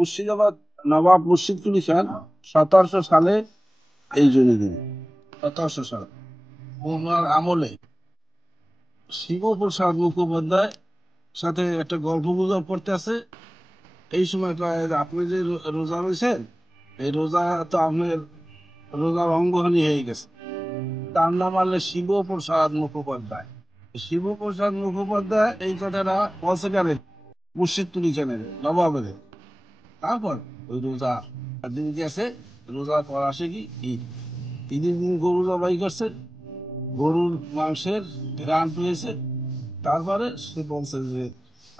মুর্শিদাবাদ নবাব মুর্শিদকুলি খান 1700 সালে এই জমি দেন। 1700 সাল ওনার আমলে শিবপ্রসাদ মুখোপাধ্যায় সাথে একটা গল্প গুজব করতে আছে। এই সময় কয় যে, আপনি যে রোজা রয়েছেন, এই রোজা তো আপনার রোজার অঙ্গহানি হয়ে গেছে। তার নাম হলো শিবপ্রসাদ মুখোপাধ্যায়। শিবপ্রসাদ মুখোপাধ্যায় এই কথাটা বলছে কেন? মুর্শিদকুলি খানের নবাবের। তারপর ওই রোজা দিন গেছে, রোজা করা আসে কি ঈদ। ঈদের দিন গরু জবাই করছে, গরুর মাংসের ঘ্রাণ পেয়েছে। তারপরে সে বলছে যে,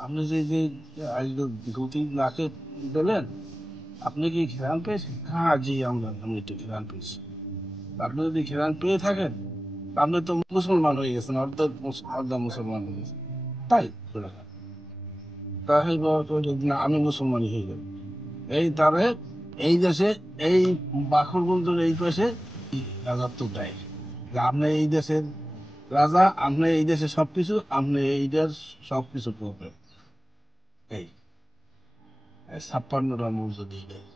আপনি যে যে আজকে ধুতি নাকে দিলেন, আপনি কি ঘ্রাণ পেয়েছেন? হ্যাঁ জি, আমি একটু ঘ্রাণ পেয়েছি। আপনি যদি ঘ্রাণ পেয়ে থাকেন, আপনি তো মুসলমান হয়ে গেছেন, অর্ধ মুসলমান হয়ে গেছেন। তাই তাই বাবা কইলো, না আমি মুসলমানই হয়ে গেল। এই তারে এই দেশে এই বাখরবন্ধুর এই পাশে রাজত্ব দেয় যে, আপনি এই দেশের রাজা, আপনি এই দেশে সবকিছু, আপনি এইটার সবকিছু করবেন। এই 56টা মসজিদ দেয়।